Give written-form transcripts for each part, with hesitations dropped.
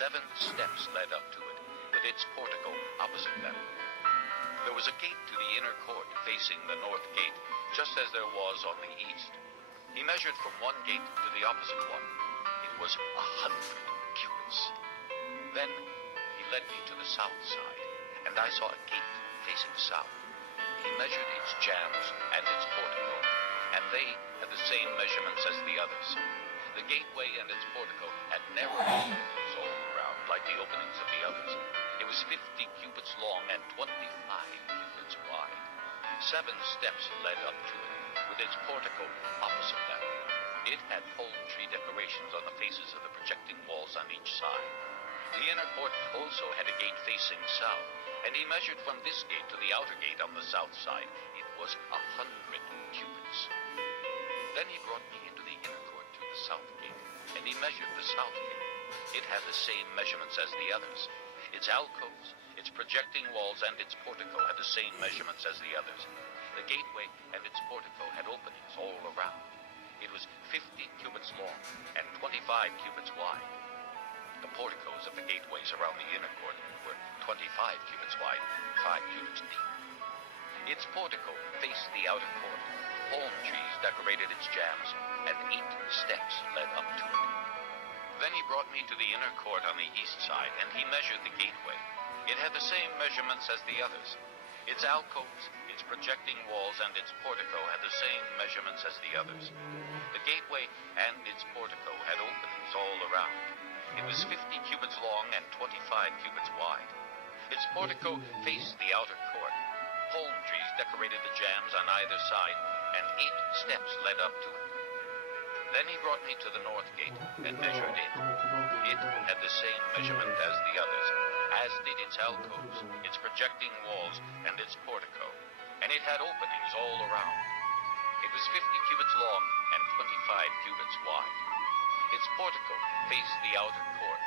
7 steps led up to it, with its portico opposite them. There was a gate to the inner court facing the north gate, just as there was on the east. He measured from one gate to the opposite one. It was 100 cubits. Then he led me to the south side, and I saw a gate facing south. He measured its jambs and its portico, and they had the same measurements as the others. The gateway and its portico had narrow openings all around, like the openings of the others. It was 50 cubits long and 25 cubits wide. 7 steps led up to it, with its portico opposite them. It had palm tree decorations on the faces of the projecting walls on each side. The inner court also had a gate facing south, and he measured from this gate to the outer gate on the south side. It was 100 cubits. Then he brought me into the inner court through the south gate, and he measured the south gate. It had the same measurements as the others. Its alcoves, its projecting walls, and its portico had the same measurements as the others. The gateway and its portico had openings all around. It was 50 cubits long and 25 cubits wide. The porticos of the gateways around the inner court were 25 cubits wide, 5 cubits deep. Its portico faced the outer court. Palm trees decorated its jambs, and 8 steps led up to it. Then he brought me to the inner court on the east side, and he measured the gateway. It had the same measurements as the others. Its alcoves, its projecting walls, and its portico had the same measurements as the others. The gateway and its portico had openings all around. It was 50 cubits long and 25 cubits wide. Its portico faced the outer court. Palm trees decorated the jambs on either side, and 8 steps led up to it. Then he brought me to the north gate and measured it. It had the same measurement as the others, as did its alcoves, its projecting walls, and its portico, and it had openings all around. It was 50 cubits long and 25 cubits wide. Its portico faced the outer court.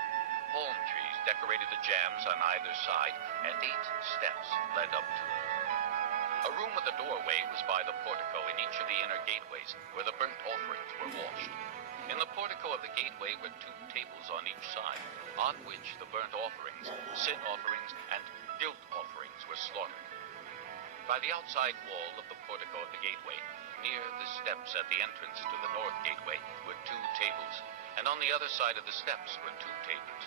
Palm trees decorated the jambs on either side, and 8 steps led up to it. A room with a doorway was by the portico in each of the inner gateways, where the burnt offerings were washed. In the portico of the gateway were 2 tables on each side, on which the burnt offerings, sin offerings, and guilt offerings were slaughtered. By the outside wall of the portico of the gateway, near the steps at the entrance to the north gateway, were 2 tables, and on the other side of the steps were 2 tables.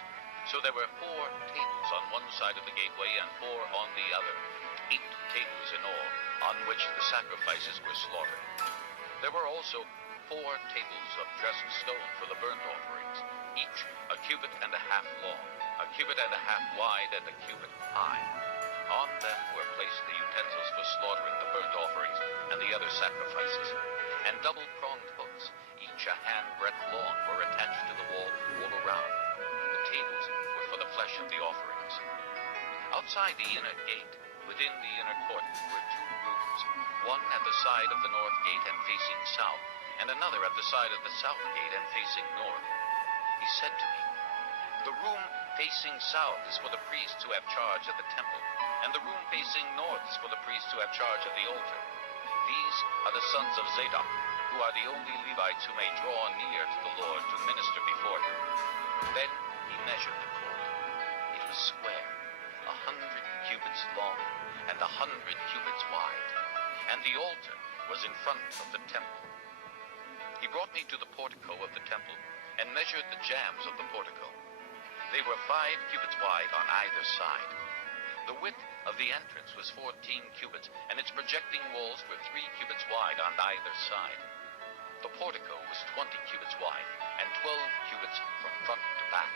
So there were 4 tables on one side of the gateway and 4 on the other, 8 tables in all, on which the sacrifices were slaughtered. There were also 4 tables of dressed stone for the burnt offerings, each a cubit and a half long, a cubit and a half wide, and a cubit high. On them were placed the utensils for slaughtering the burnt offerings and the other sacrifices, and double-pronged hooks, each a handbreadth long, were attached to the wall all around. The tables were for the flesh of the offerings. Outside the inner gate, within the inner court, were 2 rooms, one at the side of the north gate and facing south, and another at the side of the south gate and facing north. He said to me, "The room facing south is for the priests who have charge of the temple, and the room facing north is for the priests who have charge of the altar. These are the sons of Zadok, who are the only Levites who may draw near to the Lord to minister before him." Then he measured the court. It was square, 100 cubits long, and 100 cubits wide, and the altar was in front of the temple. He brought me to the portico of the temple, and measured the jambs of the portico. They were 5 cubits wide on either side. The width of the entrance was 14 cubits, and its projecting walls were 3 cubits wide on either side. The portico was 20 cubits wide, and 12 cubits from front to back.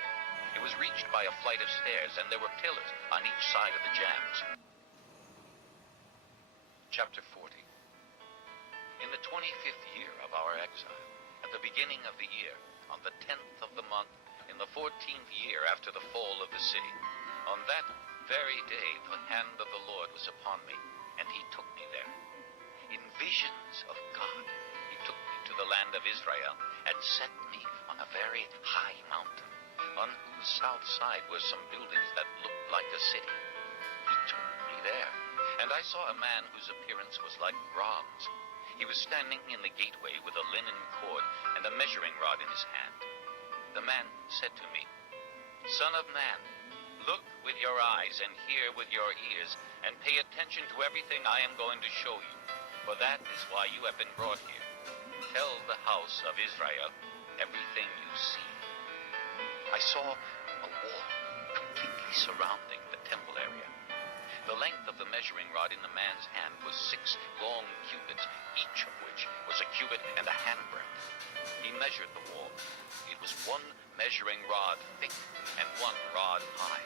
It was reached by a flight of stairs, and there were pillars on each side of the jambs. Chapter 40. In the 25th year of our exile, at the beginning of the year, on the 10th of the month, in the 14th year after the fall of the city, on that very day the hand of the Lord was upon me, and he took me there. In visions of God, he took me to the land of Israel, and set me on a very high mountain, on whose south side were some buildings that looked like a city. He took me there, and I saw a man whose appearance was like bronze. He was standing in the gateway with a linen cord and a measuring rod in his hand. The man said to me, Son of man, look with your eyes and hear with your ears, and pay attention to everything I am going to show you, for that is why you have been brought here. Tell the house of Israel everything you see. I saw a wall completely surrounding the temple area. The length of the measuring rod in the man's hand was 6 long cubits, each of which was a cubit and a handbreadth. He measured the wall. It was 1 measuring rod thick and 1 rod high.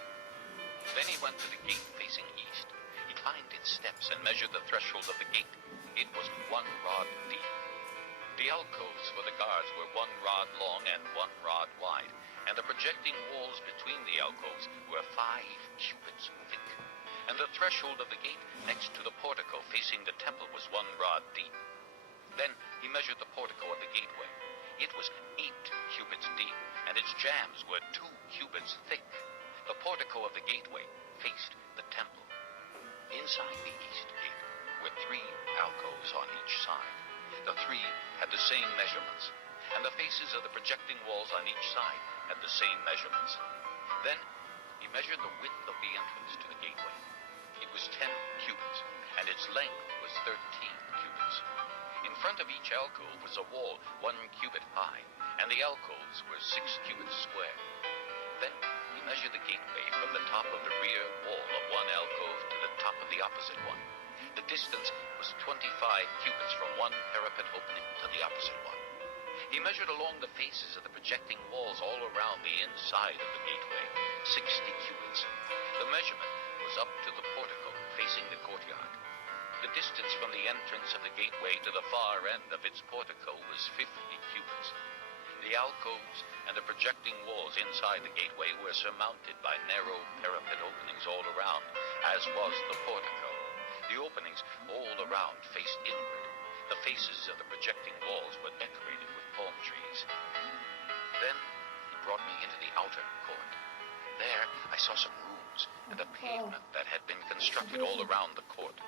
Then he went to the gate facing east. He climbed its steps and measured the threshold of the gate. It was 1 rod deep. The alcoves for the guards were 1 rod long and 1 rod wide, and the projecting walls between the alcoves were 5 cubits thick. And the threshold of the gate next to the portico facing the temple was 1 rod deep. Then he measured the portico of the gateway. It was 8 cubits deep, and its jambs were 2 cubits thick. The portico of the gateway faced the temple. Inside the east gate were 3 alcoves on each side. The 3 had the same measurements, and the faces of the projecting walls on each side had the same measurements. Then he measured the width of the entrance to the gateway. It was 10 cubits, and its length was 13 cubits. In front of each alcove was a wall 1 cubit high, and the alcoves were 6 cubits square. Then he measured the gateway from the top of the rear wall of 1 alcove to the top of the opposite one. The distance was 25 cubits from 1 parapet opening to the opposite one. He measured along the faces of the projecting walls all around the inside of the gateway, 60 cubits. The measurement was up to the portico facing the courtyard. The distance from the entrance of the gateway to the far end of its portico was 50 cubits. The alcoves and the projecting walls inside the gateway were surmounted by narrow parapet openings all around, as was the portico. The openings all around faced inward. The faces of the projecting walls were decorated with palm trees. Then he brought me into the outer court. There I saw some rooms and a pavement that had been constructed all around the court.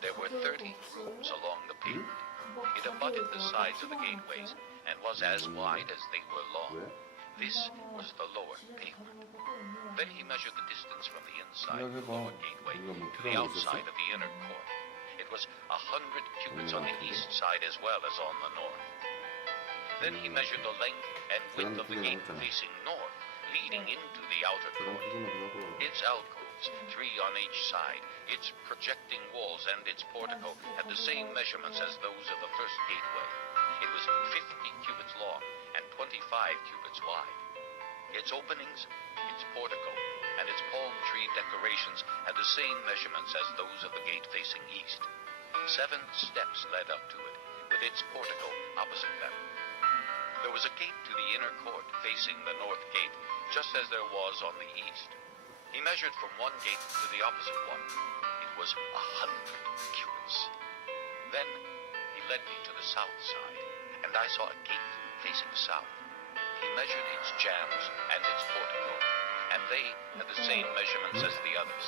There were 30 rooms along the pavement. It abutted the sides of the gateways and was as wide as they were long. This was the lower pavement. Then he measured the distance from the inside of the lower gateway to the outside of the inner court. It was 100 cubits on the east side as well as on the north. Then he measured the length and width of the gate facing north, leading into the outer court. Its alcoves, 3 on each side, its projecting walls and its portico had the same measurements as those of the first gateway. It was 50 cubits long and 25 cubits wide. Its openings, its portico, and its palm tree decorations had the same measurements as those of the gate facing east. 7 steps led up to it, with its portico opposite them. There was a gate to the inner court facing the north gate, just as there was on the east. He measured from one gate to the opposite one. It was 100 cubits. Then he led me to the south side, and I saw a gate facing south. He measured its jambs and its portico, and they had the same measurements as the others.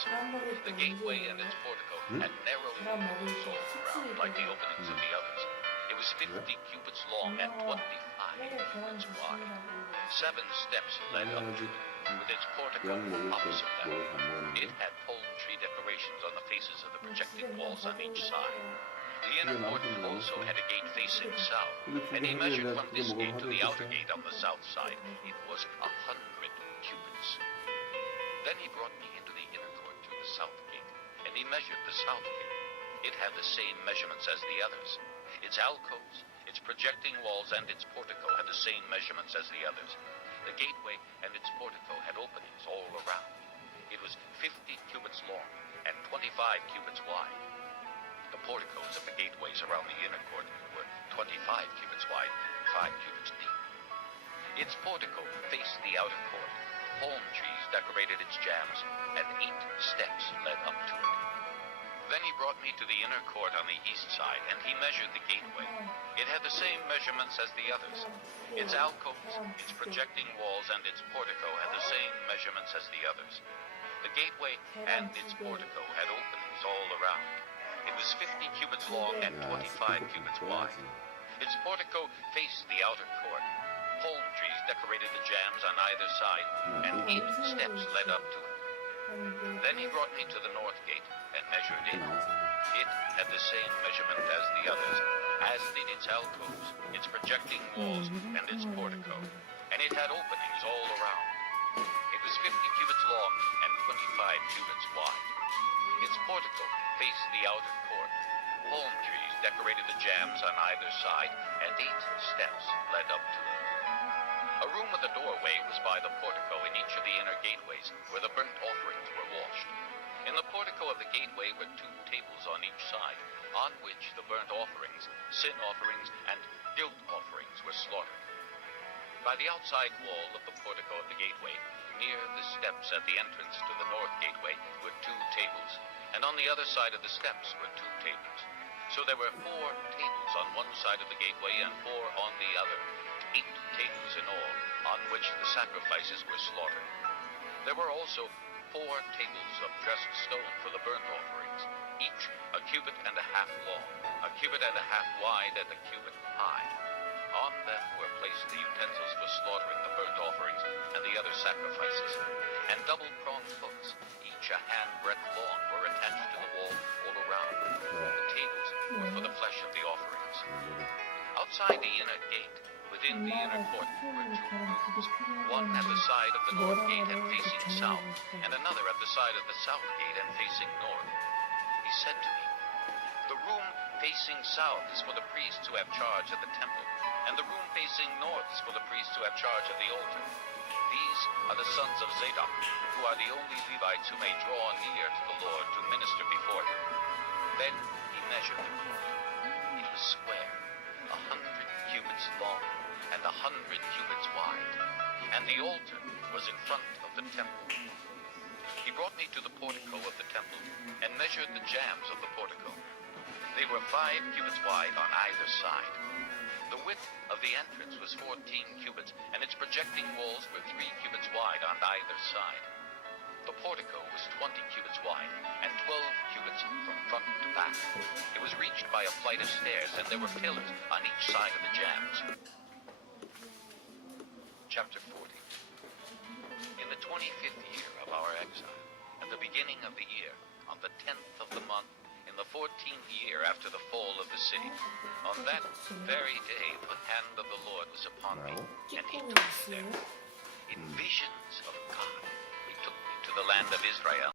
The gateway and its portico had narrow rooms all around, like the openings of the others. It was 50 cubits long and 25 cubits wide. 7 steps led up to it, with its portico opposite them. It had palm tree decorations on the faces of the projecting walls on each side. The inner court also had a gate facing south, and he measured from this gate to the outer gate on the south side. It was 100 cubits. Then he brought me into the inner court through the south gate, and he measured the south gate. It had the same measurements as the others. Its alcoves, its projecting walls, and its portico had the same measurements as the others. The gateway and its portico had openings all around. It was 50 cubits long and 25 cubits wide. The porticos of the gateways around the inner court were 25 cubits wide and 5 cubits deep. Its portico faced the outer court. Palm trees decorated its jambs, and 8 steps led up to it. Then he brought me to the inner court on the east side, and he measured the gateway. It had the same measurements as the others. Its alcoves, its projecting walls, and its portico had the same measurements as the others. The gateway and its portico had openings all around. It was 50 cubits long and 25 cubits wide. Its portico faced the outer court. Palm trees decorated the jambs on either side, and 8 steps led up to it. Then he brought me to the north gate and measured it. It had the same measurement as the others, as did its alcoves, its projecting walls, and its portico, and it had openings all around. It was 50 cubits long and 25 cubits wide. Its portico faced the outer court. Palm trees decorated the jambs on either side, and 8 steps led up to it. A room with a doorway was by the portico in each of the inner gateways, where the burnt offerings were washed. In the portico of the gateway were 2 tables on each side, on which the burnt offerings, sin offerings, and guilt offerings were slaughtered. By the outside wall of the portico of the gateway, near the steps at the entrance to the north gateway, were 2 tables, and on the other side of the steps were 2 tables. So there were 4 tables on one side of the gateway and 4 on the other, 8 tables in all, on which the sacrifices were slaughtered. There were also 4 tables of dressed stone for the burnt offerings, each a cubit and a half long, a cubit and a half wide, and a cubit high. On them were placed the utensils for slaughtering the burnt offerings and the other sacrifices, and double-pronged hooks, each a handbreadth long, were attached to the wall all around. The tables were for the flesh of the offerings. Outside the inner gate, within the inner court, were 2 rooms, one at the side of the north gate and facing south, and another at the side of the south gate and facing north. He said to me, "The room facing south is for the priests who have charge of the temple, and the room facing north is for the priests who have charge of the altar. These are the sons of Zadok, who are the only Levites who may draw near to the Lord to minister before him." Then he measured the court. It was square, 100 cubits long, and 100 cubits wide, and the altar was in front of the temple. He brought me to the portico of the temple, and measured the jambs of the portico. They were 5 cubits wide on either side. The width of the entrance was 14 cubits, and its projecting walls were 3 cubits wide on either side. The portico was 20 cubits wide, and 12 cubits from front to back. It was reached by a flight of stairs, and there were pillars on each side of the jambs. Chapter 40. In the 25th year of our exile, at the beginning of the year, on the 10th of the month, in the 14th year after the fall of the city, on that very day the hand of the Lord was upon me, and he took me there. In visions of God, he took me to the land of Israel.